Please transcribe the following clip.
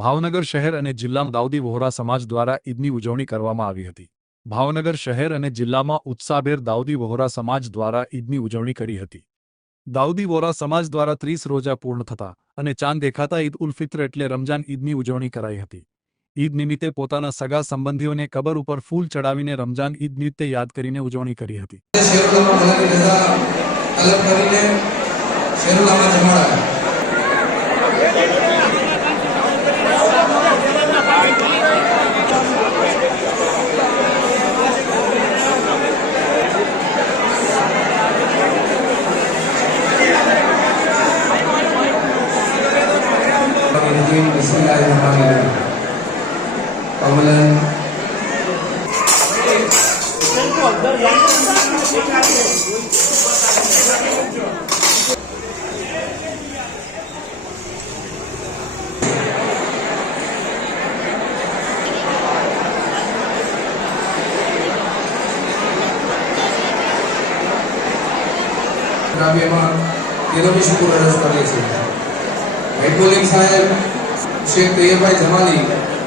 ભાવનગર શહેર અને જિલ્લામાં દાઉદી વહોરા સમાજ દ્વારા ઈદની ઉજવણી કરવામાં આવી હતી। ભાવનગર શહેર અને જિલ્લામાં ઉત્સાહભેર દાઉદી વહોરા સમાજ દ્વારા ઈદની ઉજવણી કરી હતી। દાઉદી વહોરા સમાજ દ્વારા 30 રોજા પૂર્ણ થતા અને ચાંદ દેખાતા ઈદ ઉલ ફિત્ર એટલે રમજાન ઈદની ઉજવણી કરાઈ હતી। ઈદ નિમિત્તે પોતાના સગા સંબંધીઓને કબર ઉપર ફૂલ ચડાવીને રમજાન ઈદ નિમિત્તે યાદ કરીને ઉજવણી કરી હતી। भी शुक्र अदा करिए हेड बोलिंग साहेब शेख तैयब भाई जमाली